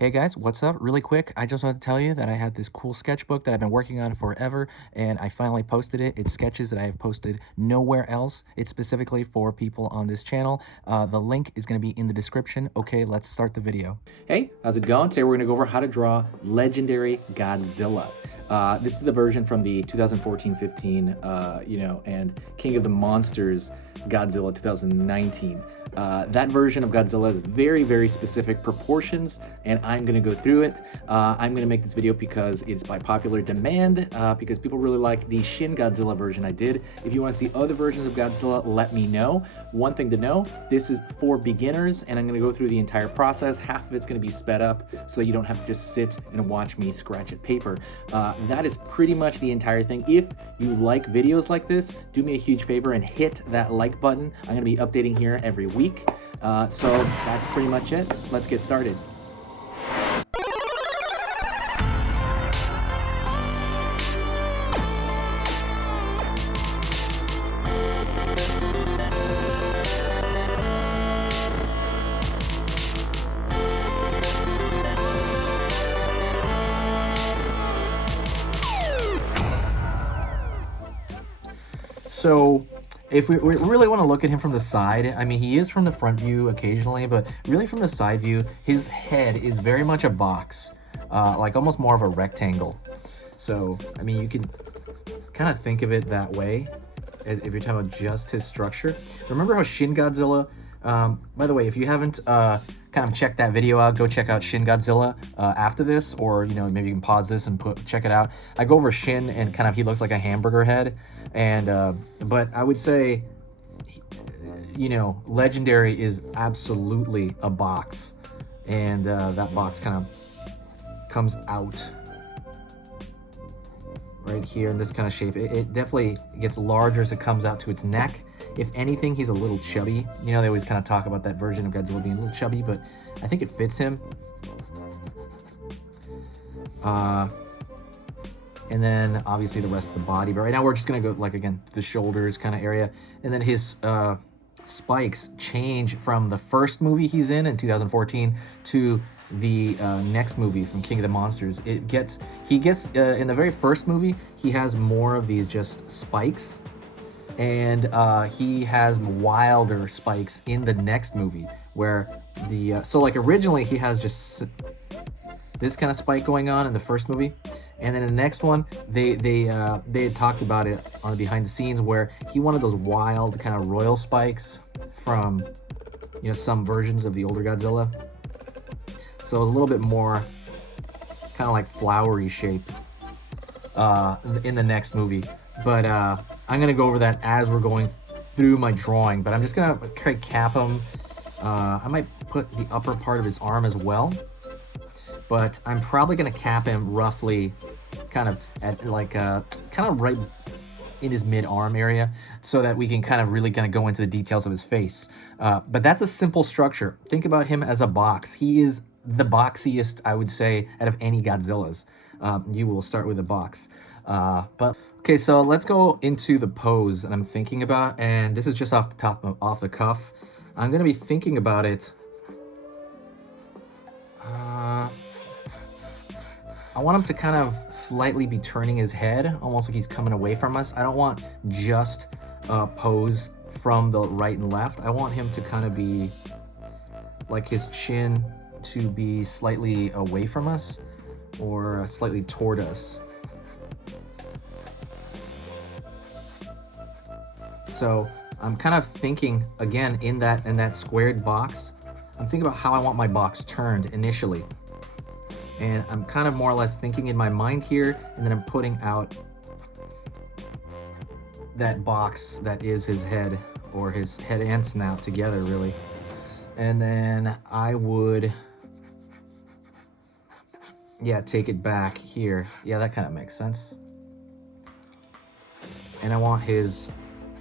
Hey guys, what's up? Really quick, I just wanted to tell you that I had this cool sketchbook that I've been working on forever, and I finally posted it. It's sketches that I have posted nowhere else. It's specifically for people on this channel. The link is going to be in the description. Okay, let's start the video. Hey, how's it going? Today we're going to go over how to draw legendary Godzilla. This is the version from the 2014-15, and King of the Monsters Godzilla 2019. That version of Godzilla has very, very specific proportions, and I'm going to go through it. I'm going to make this video because it's by popular demand, because people really like the Shin Godzilla version I did. If you want to see other versions of Godzilla, let me know. One thing to know, this is for beginners, and I'm going to go through the entire process. Half of it's going to be sped up, so you don't have to just sit and watch me scratch at paper. That is pretty much the entire thing. If you like videos like this, do me a huge favor and hit that like button. I'm going to be updating here every week. So that's pretty much it. Let's get started. So if we really want to look at him from the side, I mean, he is from the front view occasionally, but really from the side view, his head is very much a box, like almost more of a rectangle. So, I mean, you can kind of think of it that way if you're talking about just his structure. Remember how Shin Godzilla, by the way, if you haven't kind of checked that video out, go check out Shin Godzilla after this, or, maybe you can pause this and check it out. I go over Shin and kind of he looks like a hamburger head. And but I would say, legendary is absolutely a box, and that box kind of comes out right here in this kind of shape. It definitely gets larger as it comes out to its neck. If anything, he's a little chubby. They always kind of talk about that version of Godzilla being a little chubby, but I think it fits him. And then obviously the rest of the body. But right now we're just gonna go again, the shoulders kind of area. And then his spikes change from the first movie he's in 2014 to the next movie from King of the Monsters. He gets in the very first movie, he has more of these just spikes. And he has wilder spikes in the next movie where so originally he has just this kind of spike going on in the first movie, and then in the next one they had talked about it on the behind the scenes where he wanted those wild kind of royal spikes from some versions of the older Godzilla, so it was a little bit more kind of like flowery shape in the next movie. But I'm gonna go over that as we're going through my drawing, but I'm just gonna try to cap him. I might put the upper part of his arm as well, but I'm probably gonna cap him roughly kind of at kind of right in his mid-arm area, so that we can kind of really go into the details of his face. But that's a simple structure. Think about him as a box. He is the boxiest, I would say, out of any Godzillas. You will start with a box. But okay, so let's go into the pose that I'm thinking about, and this is just off the cuff. I'm gonna be thinking about it. I want him to kind of slightly be turning his head, almost like he's coming away from us. I don't want just a pose from the right and left. I want him to kind of be like his chin to be slightly away from us or slightly toward us. So I'm kind of thinking, again, in that squared box, I'm thinking about how I want my box turned initially. And I'm kind of more or less thinking in my mind here, and then I'm putting out that box that is his head, or his head and snout together, really. And then I would, take it back here. Yeah, that kind of makes sense. And I want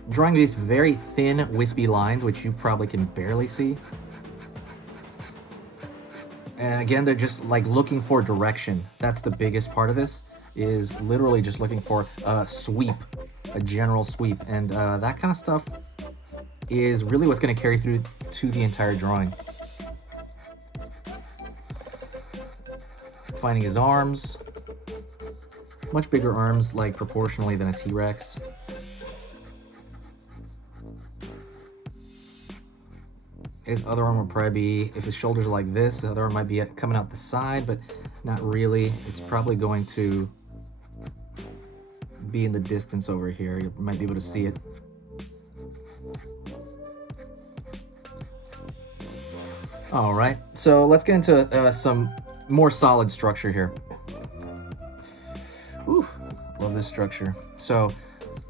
drawing these very thin, wispy lines, which you probably can barely see. And again, they're just looking for direction. That's the biggest part of this, is literally just looking for a sweep, a general sweep. And that kind of stuff is really what's going to carry through to the entire drawing. Finding his arms. Much bigger arms, like proportionally, than a T-Rex. His other arm would probably be, if his shoulders are like this, the other arm might be coming out the side, but not really. It's probably going to be in the distance over here. You might be able to see it. All right, so let's get into some more solid structure here. Ooh, love this structure. So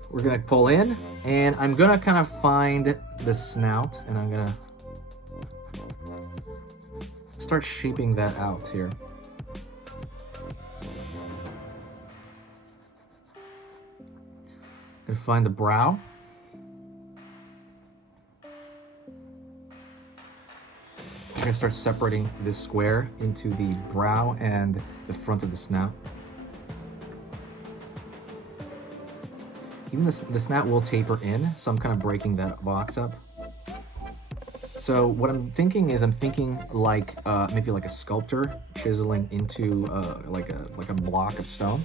we're gonna pull in, and I'm gonna kind of find the snout, and I'm gonna start shaping that out here. Gonna find the brow. I'm gonna start separating this square into the brow and the front of the snout. Even the snout will taper in, so I'm kind of breaking that box up. So what I'm thinking is, like maybe like a sculptor chiseling into like a block of stone.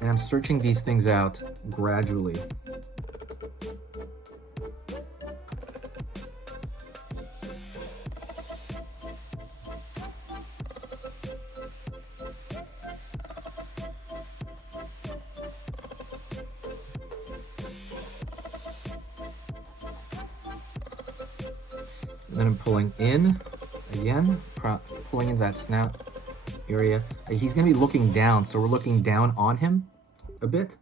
And I'm searching these things out gradually. And then I'm pulling in again, pulling into that snout area. He's gonna be looking down, so we're looking down on him a bit.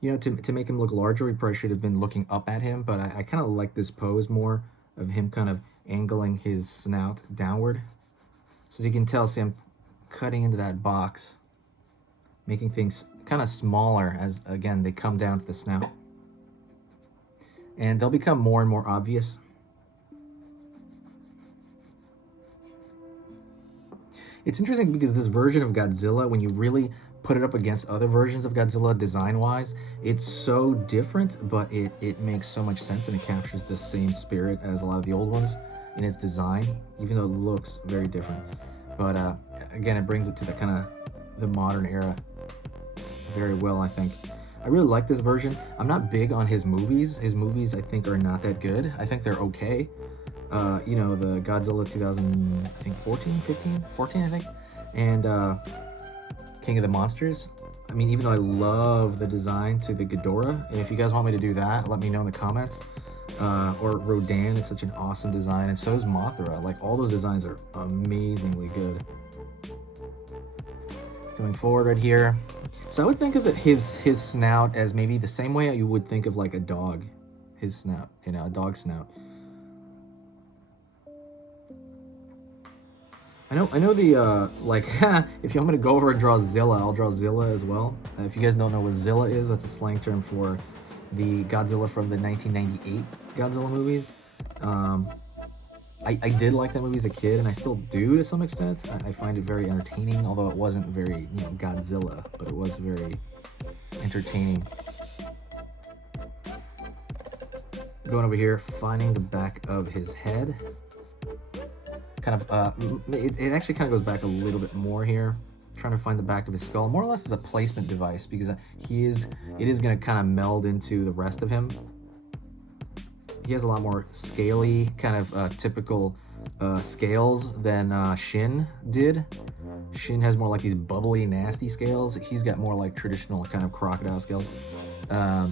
You know, to make him look larger, we probably should have been looking up at him, but I kind of like this pose more of him kind of angling his snout downward. So as you can tell, see, I'm cutting into that box, making things kind of smaller as, again, they come down to the snout. And they'll become more and more obvious. It's interesting because this version of Godzilla, when you really put it up against other versions of Godzilla design-wise, it's so different, but it makes so much sense, and it captures the same spirit as a lot of the old ones in its design, even though it looks very different. But again, it brings it to the kind of the modern era very well, I think. I really like this version. I'm not big on his movies. His movies, I think, are not that good. I think they're okay. You know, the Godzilla 2014, I think, and King of the Monsters. I mean, even though I love the design to the Ghidorah, and if you guys want me to do that, let me know in the comments. Or Rodan is such an awesome design, and so is Mothra. Like, all those designs are amazingly good. Going forward right here. So I would think of his snout as maybe the same way you would think of like a dog, his snout, you know, a dog snout. I know the like if you want me to go over and draw Zilla, I'll draw Zilla as well. If you guys don't know what Zilla is, that's a slang term for the Godzilla from the 1998 Godzilla movies. I did like that movie as a kid, and I still do to some extent. I find it very entertaining, although it wasn't very, you know, Godzilla, but it was very entertaining. Going over here, finding the back of his head. Kind of, it actually kind of goes back a little bit more here. Trying to find the back of his skull, more or less as a placement device, because it is going to kind of meld into the rest of him. He has a lot more scaly, kind of typical scales than Shin did. Shin has more like these bubbly, nasty scales. He's got more like traditional kind of crocodile scales. I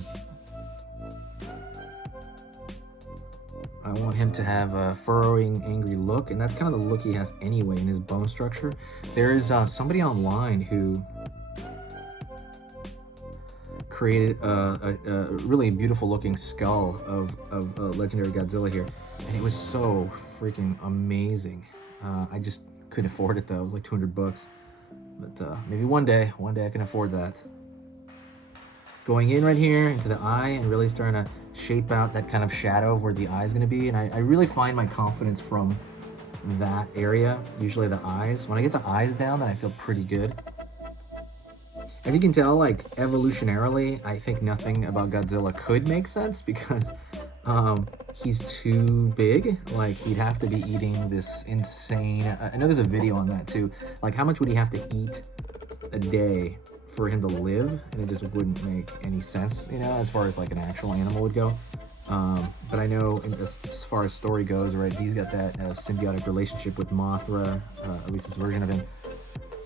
want him to have a furrowing, angry look, and that's kind of the look he has anyway in his bone structure. There is somebody online who created a really beautiful looking skull of legendary Godzilla here, and it was so freaking amazing. I just couldn't afford it though. It was like 200 bucks, but maybe one day I can afford that. Going in right here into the eye and really starting to shape out that kind of shadow of where the eye is going to be, and I really find my confidence from that area, usually the eyes. When I get the eyes down, then I feel pretty good. As you can tell, like, evolutionarily, I think nothing about Godzilla could make sense, because he's too big. Like, he'd have to be eating this insane, I know there's a video on that too, like how much would he have to eat a day for him to live, and it just wouldn't make any sense, you know, as far as like an actual animal would go. But I know as far as story goes, right, he's got that symbiotic relationship with Mothra, at least this version of him.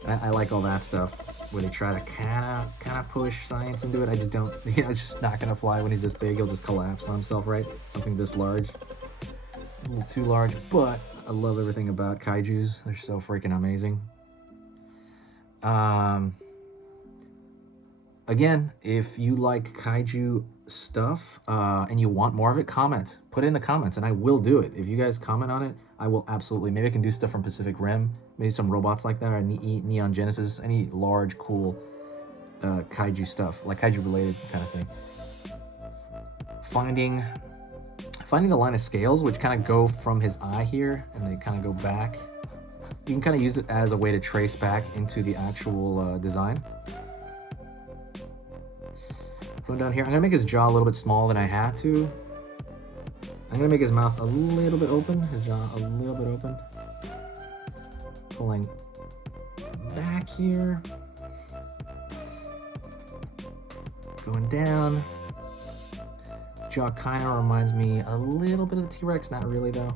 I like all that stuff where they try to kind of push science into it. I just don't, you know, it's just not gonna fly when he's this big. He'll just collapse on himself, right? Something this large, a little too large. But I love everything about kaijus. They're so freaking amazing. Again, if you like kaiju stuff and you want more of it, comment. Put it in the comments and I will do it. If you guys comment on it, I will absolutely. Maybe I can do stuff from Pacific Rim, maybe some robots like that, or Neon Genesis, any large, cool kaiju stuff, like kaiju related kind of thing. Finding the line of scales, which kind of go from his eye here, and they kind of go back. You can kind of use it as a way to trace back into the actual design. Going down here, I'm gonna make his jaw a little bit smaller than I had to. I'm gonna make his mouth a little bit open, his jaw a little bit open. Pulling back here. Going down. His jaw kind of reminds me a little bit of the T-Rex, not really though.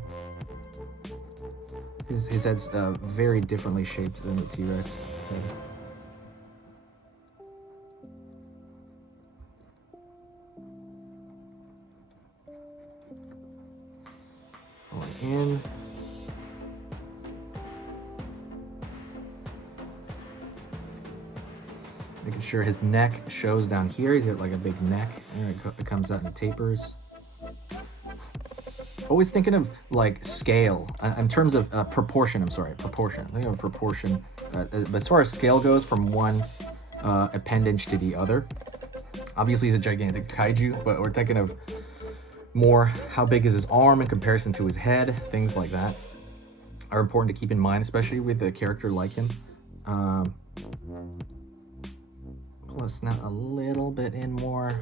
His head's very differently shaped than the T-Rex head. In. Making sure his neck shows down here. He's got like a big neck. And it comes out in the tapers. Always thinking of like scale in terms of proportion. I'm sorry, proportion. Think of a proportion. But as far as scale goes, from one appendage to the other. Obviously, he's a gigantic kaiju, but we're thinking of more how big is his arm in comparison to his head. Things like that are important to keep in mind, especially with a character like him. Plus, not a little bit in more.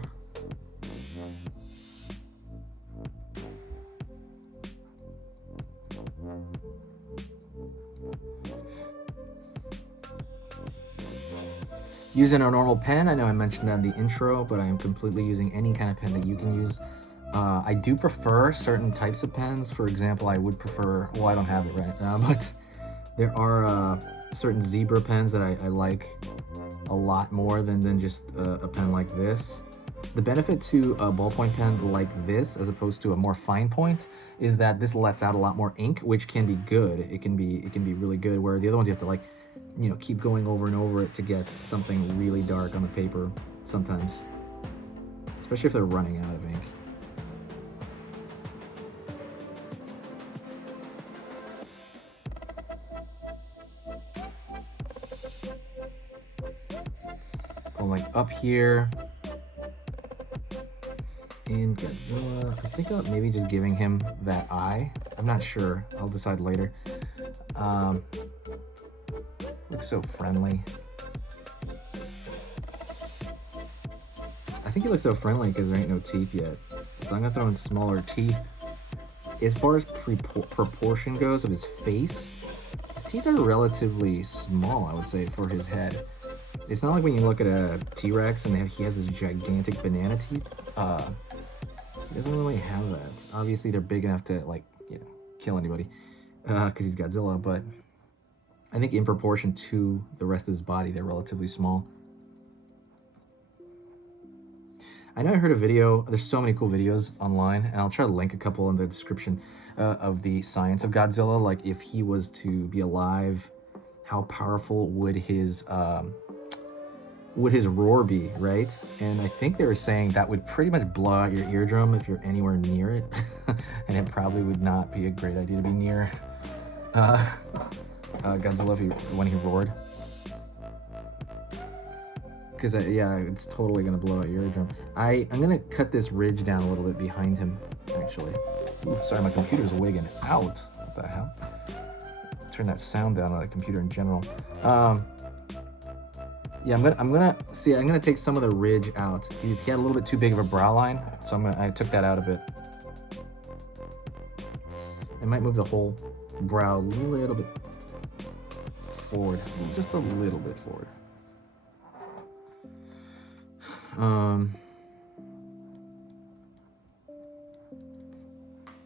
Using a normal pen, I know I mentioned that in the intro, but I am completely using any kind of pen that you can use. I do prefer certain types of pens. For example, I would prefer, well, I don't have it right now, but there are certain zebra pens that I like a lot more than just a pen like this. The benefit to a ballpoint pen like this, as opposed to a more fine point, is that this lets out a lot more ink, which can be good. It can be really good, where the other ones you have to, like, you know, keep going over and over it to get something really dark on the paper sometimes, especially if they're running out of ink. Like up here in Godzilla, I think I'm maybe just giving him that eye. I'm not sure. I'll decide later. Looks so friendly. I think he looks so friendly because there ain't no teeth yet. So I'm gonna throw in smaller teeth. As far as proportion goes of his face, his teeth are relatively small, I would say, for his head. It's not like when you look at a T-Rex and he has this gigantic banana teeth. He doesn't really have that. Obviously, they're big enough to, like, you know, kill anybody because he's Godzilla, but I think in proportion to the rest of his body, they're relatively small. I know I heard a video, there's so many cool videos online, and I'll try to link a couple in the description of the science of Godzilla. Like, if he was to be alive, how powerful would his roar be, right? And I think they were saying that would pretty much blow out your eardrum if you're anywhere near it. And it probably would not be a great idea to be near Godzilla when he roared. Because, yeah, it's totally going to blow out your eardrum. I'm going to cut this ridge down a little bit behind him, actually. Ooh, sorry, my computer's wigging out. What the hell? Turn that sound down on the computer in general. Yeah, I'm gonna take some of the ridge out. He had a little bit too big of a brow line, so I took that out a bit. I might move the whole brow a little bit forward, just a little bit forward. A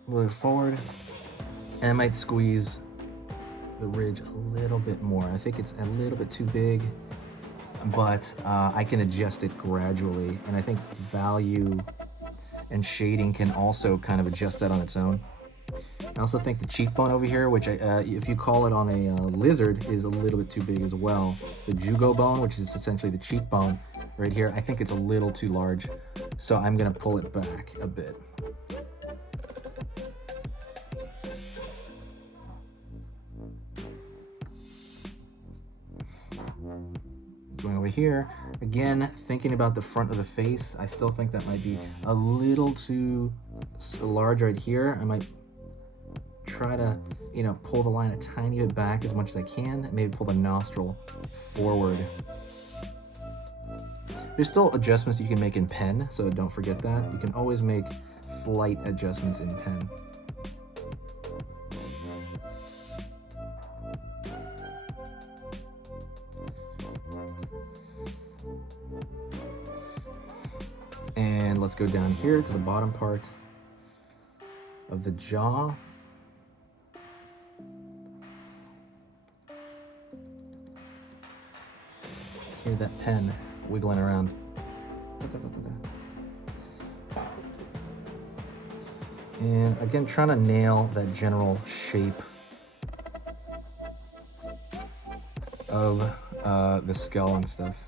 little forward, and I might squeeze the ridge a little bit more. I think it's a little bit too big, but I can adjust it gradually, and I think value and shading can also kind of adjust that on its own. I also think the cheekbone over here, which if you call it on a lizard, is a little bit too big as well. The jugo bone, which is essentially the cheekbone right here, I think it's a little too large, so I'm gonna pull it back a bit. Going over here, again, thinking about the front of the face, I still think that might be a little too large right here. I might try to, you know, pull the line a tiny bit back as much as I can, maybe pull the nostril forward. There's still adjustments you can make in pen, so don't forget that. You can always make slight adjustments in pen. And let's go down here to the bottom part of the jaw. Hear that pen wiggling around. And again, trying to nail that general shape of the skull and stuff.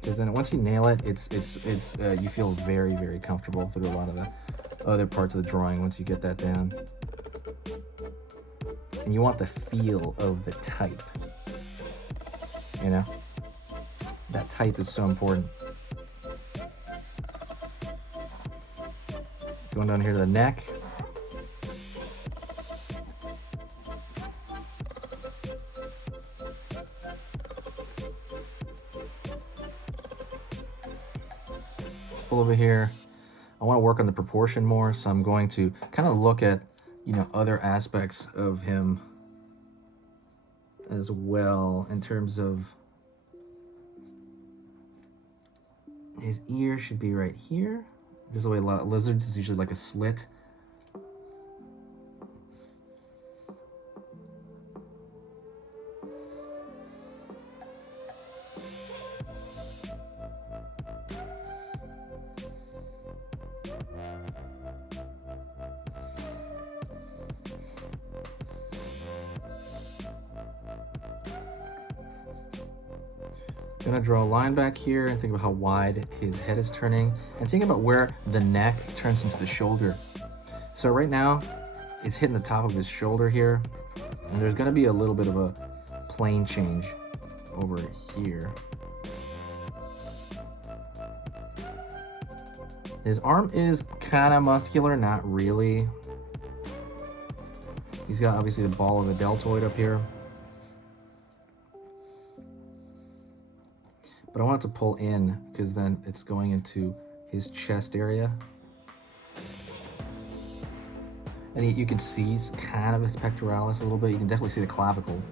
Because then once you nail it, it's you feel very, very comfortable through a lot of the other parts of the drawing once you get that down. And you want the feel of the type, you know? That type is so important. Going down here to the neck. Over here, I want to work on the proportion more, so I'm going to kind of look at, you know, other aspects of him as well, in terms of his ear should be right here. There's the way a lot of lizards is usually like a slit. Gonna draw a line back here and think about how wide his head is turning, and think about where the neck turns into the shoulder. So right now, it's hitting the top of his shoulder here, and there's gonna be a little bit of a plane change over here. His arm is kind of muscular, not really. He's got obviously the ball of the deltoid up here. But I want it to pull in because then it's going into his chest area. And you can see kind of his pectoralis a little bit. You can definitely see the clavicle.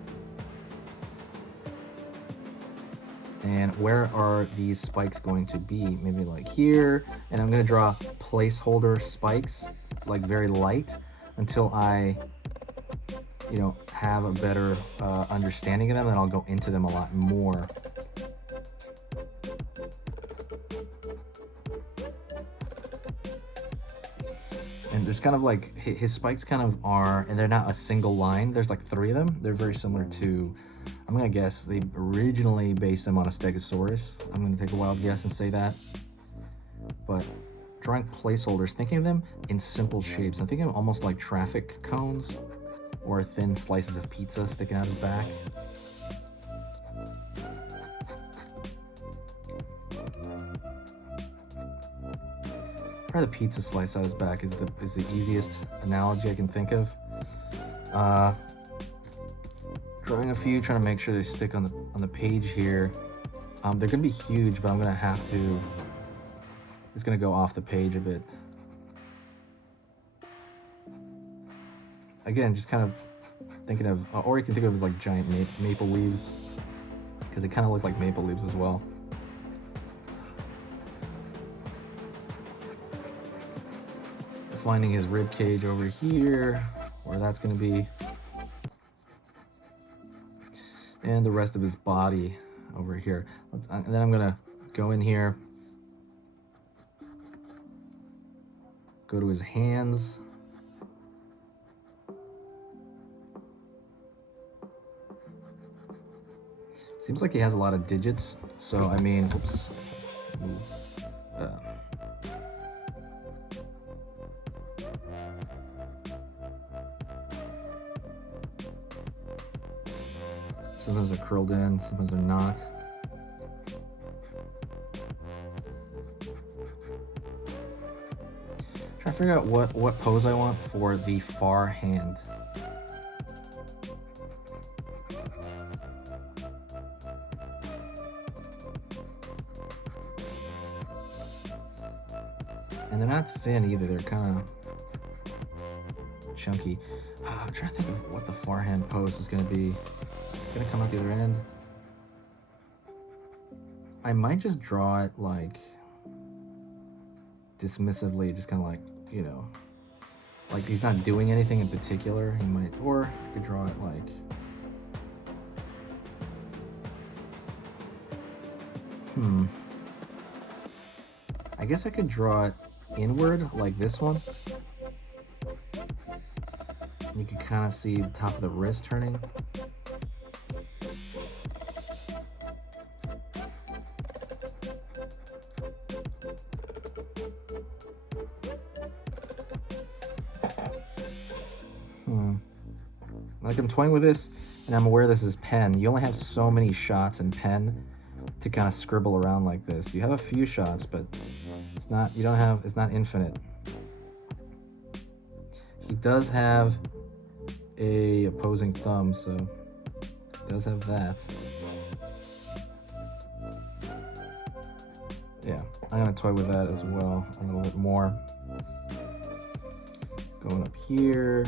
And where are these spikes going to be? Maybe like here. And I'm gonna draw placeholder spikes, like very light, until I, you know, have a better understanding of them, and I'll go into them a lot more. And there's kind of like, his spikes kind of are, and they're not a single line. There's like 3 of them. They're very similar to, I'm gonna guess, they originally based them on a Stegosaurus. I'm gonna take a wild guess and say that. But drawing placeholders, thinking of them in simple shapes. I'm thinking of almost like traffic cones or thin slices of pizza sticking out his back. Probably the pizza slice out his back is the easiest analogy I can think of. Drawing a few, trying to make sure they stick on the page here. They're gonna be huge, but I'm gonna have to. It's gonna go off the page a bit. again, just kind of thinking of, or you can think of it as like giant maple leaves, because they kind of look like maple leaves as well. Finding his rib cage over here, where that's going to be, and the rest of his body over here. And then I'm going to go in here, go to his hands. Seems like he has a lot of digits, so I mean, oops. Sometimes they're curled in, sometimes they're not. Trying to figure out what pose I want for the far hand. And they're not thin either, they're kind of chunky. I'm trying to think of what the far hand pose is going to be. It's going to come out the other end. I might just draw it like dismissively, just kind of like, you know, like he's not doing anything in particular. He might, or you could draw it like, I guess I could draw it inward like this one. You can kind of see the top of the wrist turning. Like I'm toying with this, and I'm aware this is pen. You only have so many shots in pen to kind of scribble around like this. You have a few shots, but it's not, you don't have, it's not infinite. He does have a opposing thumb, so he does have that. Yeah, I'm gonna toy with that as well a little bit more. Going up here.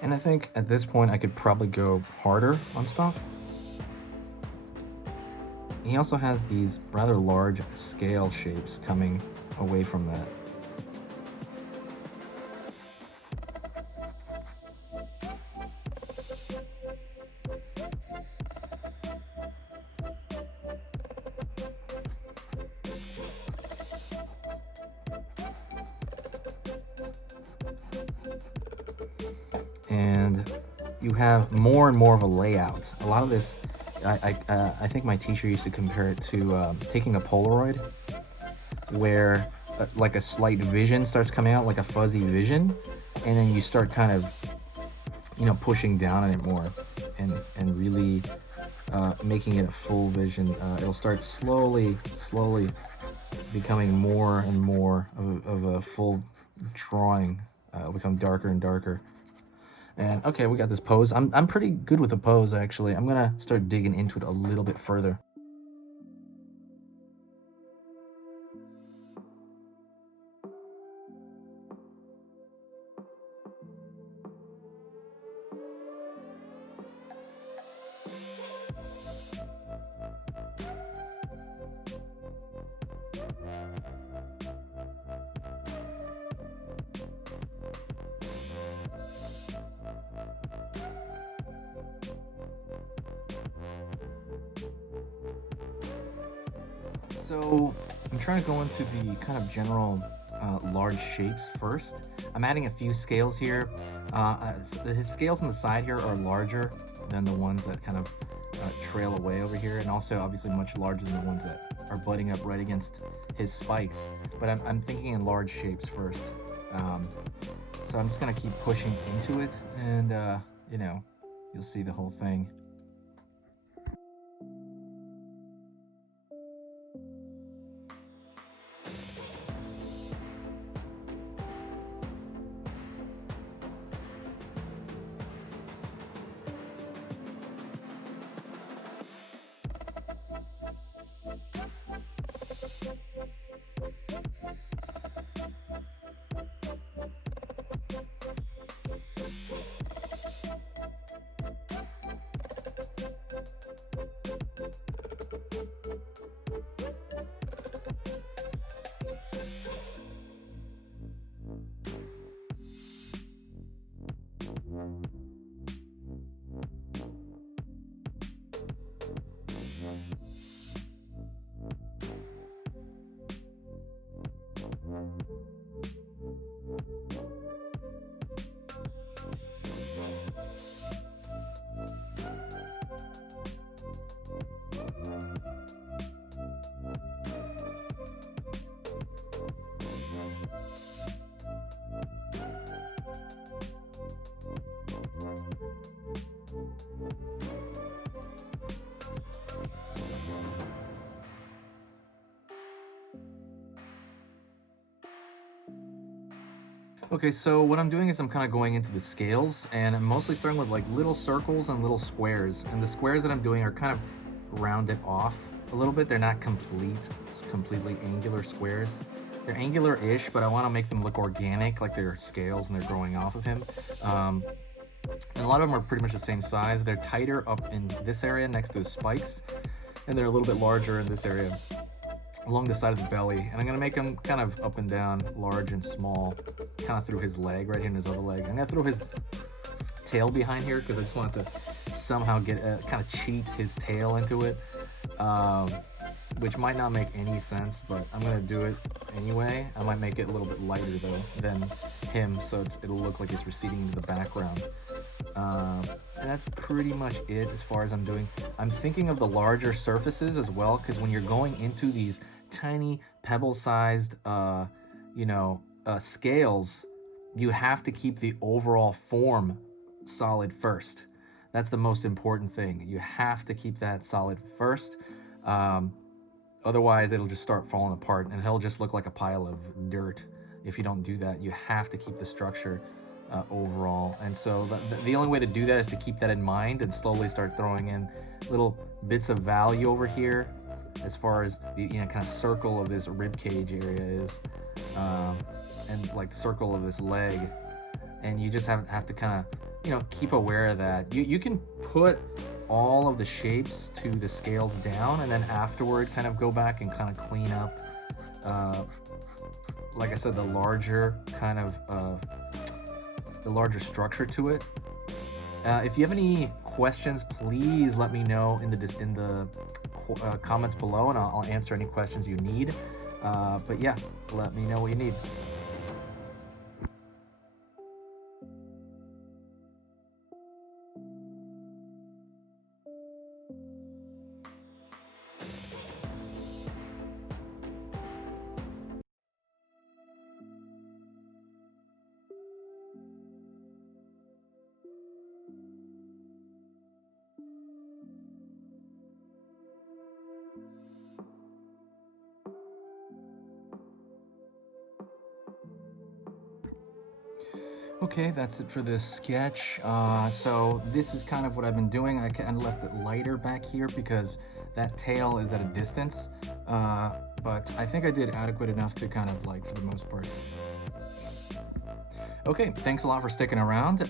And I think at this point I could probably go harder on stuff. He also has these rather large scale shapes coming away from that. And you have more and more of a layout. A lot of this, I think my teacher used to compare it to taking a Polaroid, where like a slight vision starts coming out, like a fuzzy vision, and then you start kind of, you know, pushing down on it more, and really making it a full vision. It'll start slowly becoming more and more of a full drawing. It'll become darker and darker. And okay, we got this pose. I'm pretty good with the pose, actually. I'm gonna start digging into it a little bit further. So I'm trying to go into the kind of general large shapes first. I'm adding a few scales here. His scales on the side here are larger than the ones that kind of trail away over here, and also obviously much larger than the ones that are butting up right against his spikes. But I'm thinking in large shapes first. So I'm just gonna keep pushing into it, and you know, you'll see the whole thing. Okay, so what I'm doing is I'm kind of going into the scales, and I'm mostly starting with like little circles and little squares. And the squares that I'm doing are kind of rounded off a little bit. They're not completely angular squares. They're angular-ish, but I want to make them look organic, like they're scales and they're growing off of him. And a lot of them are pretty much the same size. They're tighter up in this area next to the spikes, and they're a little bit larger in this area along the side of the belly. And I'm gonna make him kind of up and down, large and small, kind of through his leg, right here in his other leg. I'm gonna throw his tail behind here because I just wanted to somehow get kind of cheat his tail into it, which might not make any sense, but I'm gonna do it anyway. I might make it a little bit lighter though than him, so it'll look like it's receding into the background. And that's pretty much it as far as I'm doing. I'm thinking of the larger surfaces as well, because when you're going into these tiny pebble-sized, scales, you have to keep the overall form solid first. That's the most important thing. You have to keep that solid first. Otherwise, it'll just start falling apart, and he'll just look like a pile of dirt if you don't do that. You have to keep the structure overall. And so the only way to do that is to keep that in mind and slowly start throwing in little bits of value over here as far as the kind of circle of this rib cage area is, and like the circle of this leg. And you just have to kind of keep aware of that. You can put all of the shapes to the scales down, and then afterward kind of go back and kind of clean up, like I said, the larger kind of the larger structure to it. If you have any questions, please let me know in the comments below, and I'll answer any questions you need. But yeah, let me know what you need. Okay, that's it for this sketch. So this is kind of what I've been doing. I kind of left it lighter back here because that tail is at a distance. But I think I did adequate enough to kind of like, for the most part. Okay, thanks a lot for sticking around.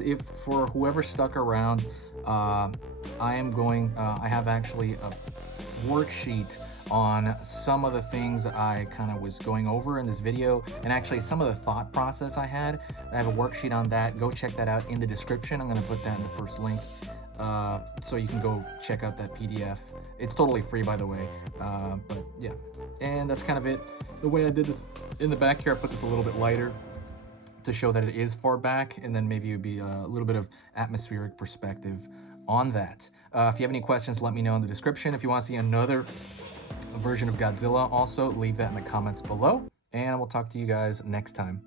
If for whoever stuck around, I have actually a worksheet on some of the things I kind of was going over in this video, and actually some of the thought process I had. I have a worksheet on that. Go check that out in the description. I'm going to put that in the first link, so you can go check out that PDF. It's totally free, by the way. But yeah, and that's kind of it. The way I did this in the back here, I put this a little bit lighter to show that it is far back, and then maybe it would be a little bit of atmospheric perspective on that. If you have any questions, let me know in the description. If you want to see another version of Godzilla, also leave that in the comments below, and I will talk to you guys next time.